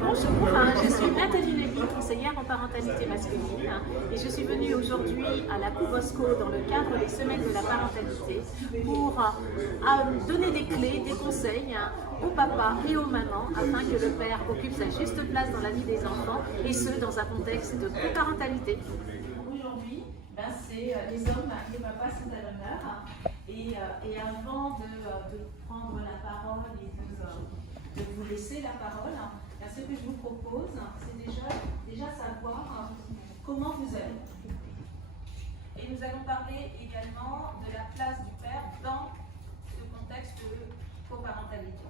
Bonjour, je suis Nathalie Lely, conseillère en parentalité masculine, et je suis venue aujourd'hui à la Coubosco dans le cadre des semaines de la parentalité pour donner des clés, des conseils aux papas et aux mamans afin que le père occupe sa juste place dans la vie des enfants, et ce dans un contexte de coparentalité. Aujourd'hui, c'est les hommes, les papas sont à l'honneur, et avant de prendre la parole et de vous laisser la parole, ce que je vous propose, c'est déjà savoir comment vous allez. Et nous allons parler également de la place du père dans ce contexte de coparentalité.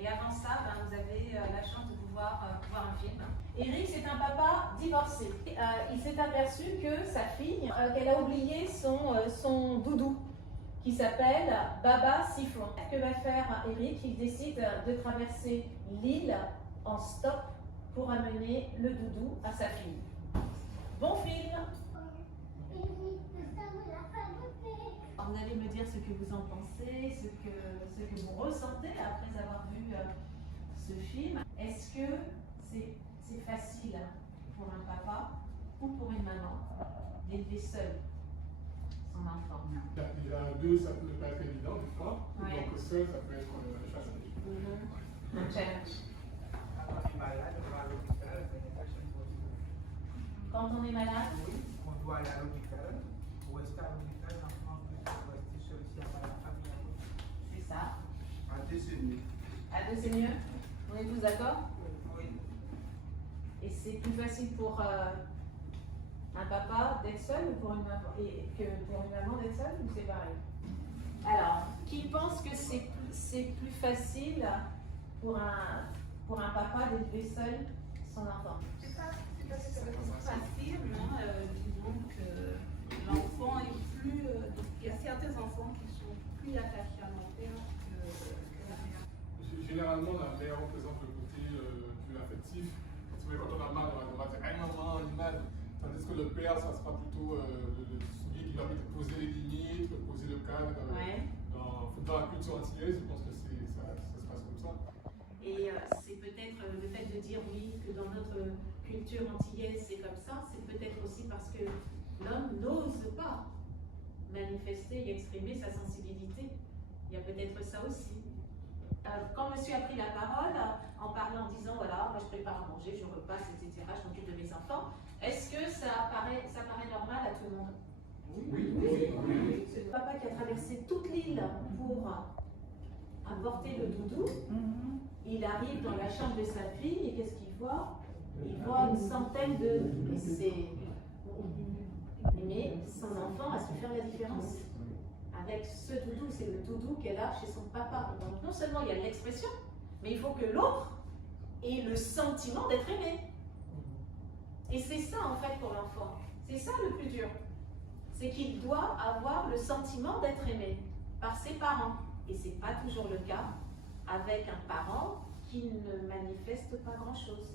Et avant ça, vous avez la chance de pouvoir voir un film. Eric, c'est un papa divorcé. Il s'est aperçu que sa fille, qu'elle a oublié son doudou, qui s'appelle Baba Siphon. Que va faire Eric? Il décide de traverser l'île en stop pour amener le doudou à sa fille. Bon film! Vous allez me dire ce que vous en pensez, ce que vous ressentez après avoir vu ce film. Est-ce que c'est facile pour un papa ou pour une maman d'élever seul son enfant? Il y a deux, ça peut pas être évident des fois, Ouais. donc seul, ça peut être un challenge. Un challenge. Quand on est malade, oui, on doit aller à l'hôpital, ou rester à l'hôpital, l'enfant peut rester seul si à la famille. c'est ça. À deux, c'est mieux. À deux, c'est mieux. On est tous d'accord? Oui. Et c'est plus facile pour un papa d'être seul ou pour une maman, que pour une maman d'être seule, ou c'est pareil? Alors, qui pense que c'est plus facile pour un papa d'élever seul son enfant? C'est pas que c'est facile, mais disons que l'enfant est plus. Il y a certains enfants qui sont plus attachés à leur père que la mère. Généralement, la mère représente le côté plus affectif. Tu vois, quand on a mal, on va dire « Hey maman, il mal ». Tandis que le père, ça sera plutôt celui qui va poser les limites, poser le cadre. Ouais. Dans la culture antillaise, je pense que ça se passe comme ça. Et c'est peut-être le fait de dire oui, que dans notre culture antillaise c'est comme ça, c'est peut-être aussi parce que l'homme n'ose pas manifester et exprimer sa sensibilité. Il y a peut-être ça aussi. Quand monsieur a pris la parole, en parlant, en disant voilà, moi je prépare à manger, je repasse, etc., je m'occupe de mes enfants, est-ce que ça paraît normal à tout le monde? Oui. C'est le papa qui a traversé toute l'île pour apporter le doudou. Il arrive dans la chambre de sa fille et qu'est-ce qu'il voit? Il voit une centaine de... Mais son enfant a su faire la différence. Avec ce doudou, c'est le doudou qu'elle a chez son papa. Donc non seulement il y a l'expression, mais il faut que l'autre ait le sentiment d'être aimé. Et c'est ça en fait pour l'enfant. C'est ça le plus dur. C'est qu'il doit avoir le sentiment d'être aimé par ses parents. Et ce n'est pas toujours le cas avec un parent qui ne manifeste pas grand-chose,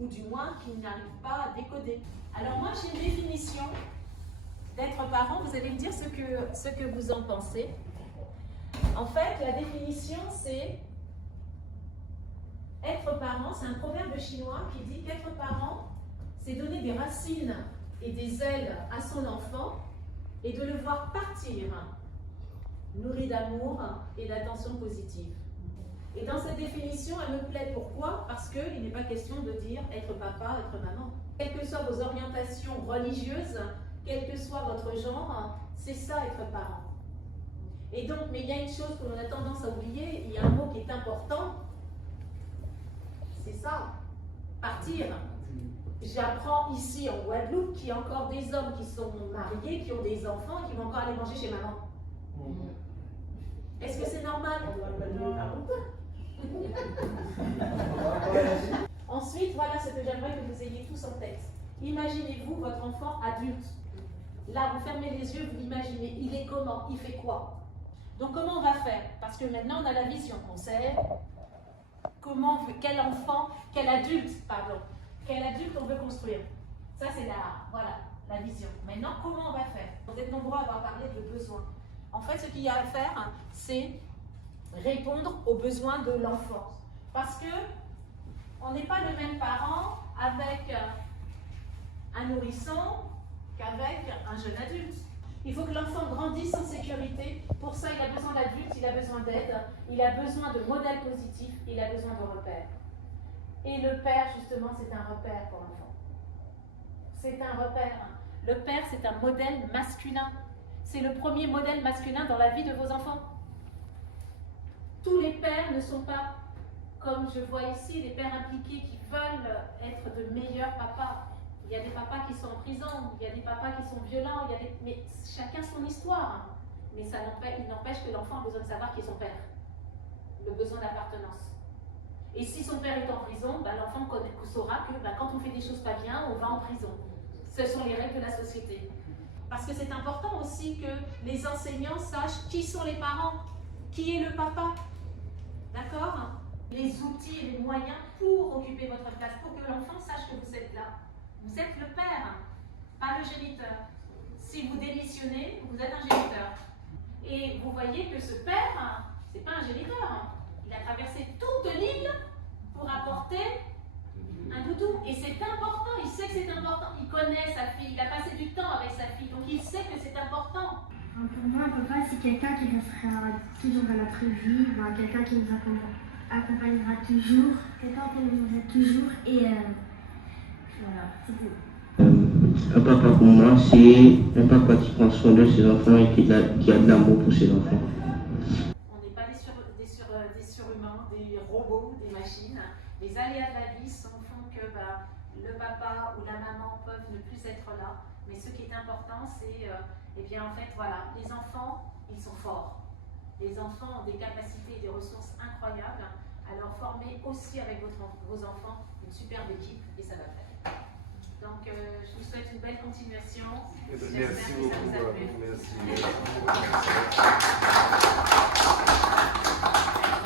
ou du moins qui n'arrive pas à décoder. Alors moi j'ai une définition d'être parent, vous allez me dire ce que vous en pensez. En fait, la définition c'est être parent, c'est un proverbe chinois qui dit qu'être parent, c'est donner des racines et des ailes à son enfant et de le voir partir, nourri d'amour et d'attention positive. Et dans cette définition, elle me plaît. Pourquoi? Parce qu'il n'est pas question de dire être papa, être maman. Quelles que soient vos orientations religieuses, quel que soit votre genre, c'est ça être parent. Et donc, mais il y a une chose que l'on a tendance à oublier, il y a un mot qui est important, c'est ça, partir. J'apprends ici en Guadeloupe qu'il y a encore des hommes qui sont mariés, qui ont des enfants et qui vont encore aller manger chez maman. Est-ce que c'est normal? Ensuite, voilà ce que j'aimerais que vous ayez tous en tête. Imaginez-vous votre enfant adulte. Là, vous fermez les yeux, vous imaginez, il est comment? Il fait quoi? Donc comment on va faire? Parce que maintenant on a la vision, on sait quel adulte on veut construire. Ça c'est la vision. Maintenant, comment on va faire? Vous êtes nombreux à avoir parlé de besoins. En fait, ce qu'il y a à faire, c'est répondre aux besoins de l'enfant. Parce que On n'est pas le même parent avec un nourrisson qu'avec un jeune adulte. Il faut que l'enfant grandisse en sécurité. Pour ça, il a besoin d'adultes, il a besoin d'aide, il a besoin de modèles positifs, il a besoin de repères. Et le père, justement, c'est un repère pour l'enfant. C'est un repère. Le père, c'est un modèle masculin. C'est le premier modèle masculin dans la vie de vos enfants. Tous les pères ne sont pas, comme je vois ici, les pères impliqués qui veulent être de meilleurs papas. Il y a des papas qui sont en prison, il y a des papas qui sont violents, mais chacun son histoire. Mais il n'empêche que l'enfant a besoin de savoir qui est son père. Le besoin d'appartenance. Et si son père est en prison, l'enfant saura que quand on fait des choses pas bien, on va en prison. Ce sont les règles de la société. Parce que c'est important aussi que les enseignants sachent qui sont les parents, qui est le papa. D'accord? Les outils et les moyens pour occuper votre place, pour que l'enfant sache que vous êtes là. Vous êtes le père, pas le géniteur. Si vous démissionnez, vous êtes un géniteur. Et vous voyez que ce père, c'est pas un géniteur. Il a traversé toute l'île pour apporter un doudou. Et c'est important, il sait que c'est important. Il connaît sa fille, il a passé du temps avec sa fille, donc il sait que c'est important. Pour moi, un papa, c'est quelqu'un qui restera toujours dans notre vie, quelqu'un qui nous accompagnera toujours, quelqu'un qui nous aimera toujours, et voilà, c'est tout. Un papa pour moi, c'est un papa qui prend soin de ses enfants et qui a de l'amour pour ses enfants. On n'est pas des surhumains, des robots, des machines. Les aléas de la vie font que le papa ou la maman peuvent ne plus être là. Mais ce qui est important, c'est, les enfants, ils sont forts. Les enfants ont des capacités et des ressources incroyables. Alors formez aussi avec vos enfants une superbe équipe et ça va le faire. Donc je vous souhaite une belle continuation. Merci beaucoup.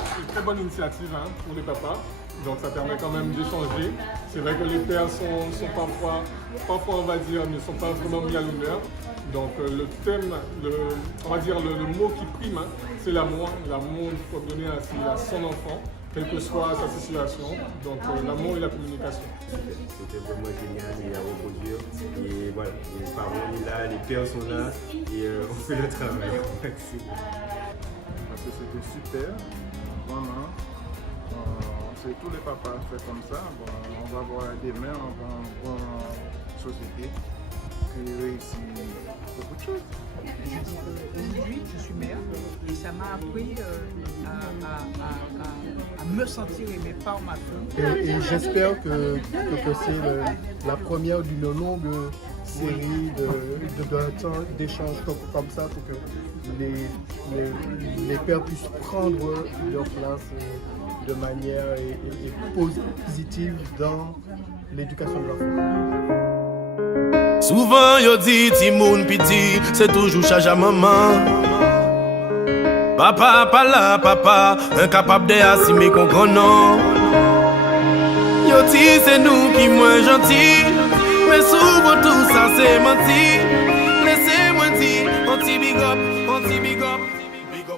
C'est une très bonne initiative pour les papas. Donc ça permet quand même d'échanger. C'est vrai que les pères sont parfois on va dire, ne sont pas vraiment mis à l'honneur. Donc le thème, on va dire le mot qui prime, c'est l'amour. L'amour qu'il faut donner à son enfant, quelle que soit sa situation. Donc l'amour et la communication. C'était vraiment génial, il y a reproduire. Et voilà, les parents sont là, les pères sont là et on fait le travail. Merci. Parce que c'était super, vraiment. Tous les papas fait comme ça. Bon, on va voir demain, on va voir une société qui réussit beaucoup de choses. Aujourd'hui, je suis mère et ça m'a appris à me sentir aimée par ma fille. Et j'espère que c'est la première d'une longue série d'échanges comme ça pour que les pères puissent prendre leur place de manière positive dans l'éducation de l'enfant. Souvent yo dit ti moun piti, c'est toujours chaja maman. Papa pas là, papa, incapable d'assumer qu'on grand nom. Yo dit c'est nous qui moins gentils, mais souvent tout ça c'est menti. Laissez-moi dire, on ti big up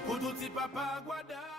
pour tout ti papa Guada.